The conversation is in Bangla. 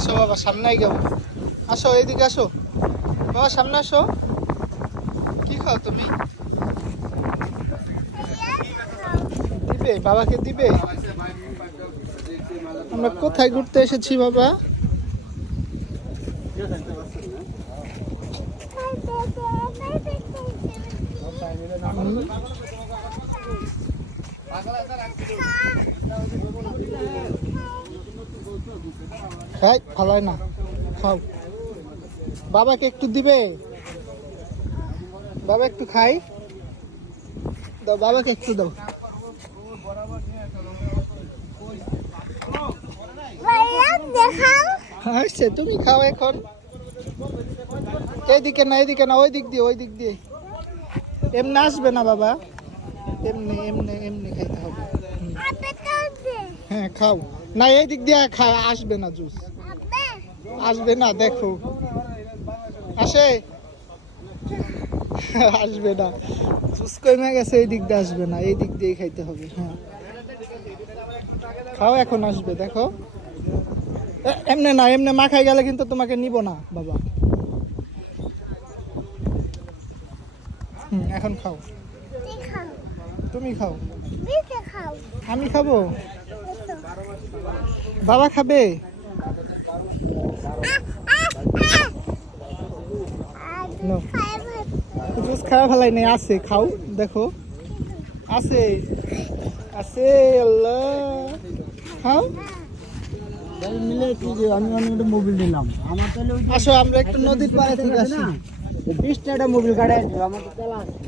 আসো বাবা, সামনে গেও। আসো, এইদিকে আসো বাবা, সামনে আসো। কি খাও তুমি? দিবে বাবাকে দিবে? আমরা কোথায় ঘুরতে এসেছি বাবা? হ্যাঁ, ভালো হয় না, খাও। বাবাকে একটু দিবে? বাবা একটু খাই দাও, বাবাকে একটু দাও। আচ্ছা, তুমি খাও এখন। এইদিকে না, এইদিকে না, ওই দিক দিয়ে, ওই দিক দিয়ে। এমনি আসবে না বাবা, এমনি এমনি এমনি খাইতে হবে। হ্যাঁ খাও না, এই দিক দিয়ে আসবে না জুস, আসবে না, দেখো আসে। আসবে না, জুস কমে গেছে, এই দিক দিয়ে আসবে না, এই দিক দিয়ে খাইতে হবে। হ্যাঁ খাও, এখন আসবে, দেখো। এমনি না, এমনি মাখাই গেলে কিন্তু তোমাকে নিব না বাবা। এখন খাও, তুমি খাও। আমি খাবো? বাবা খাবে? জুস খাওয়া ফেলাই নেই, আছে, খাও, দেখো আছে, আছে, আল্লাহ, খাও। আমি অনেকটা মোবিল নিলাম, আমার তাহলে আসো, আমরা একটু নদীর পাড়ে থেকে আসি। 20টা মোবিল কাটাই আমার তো তেলা আছে।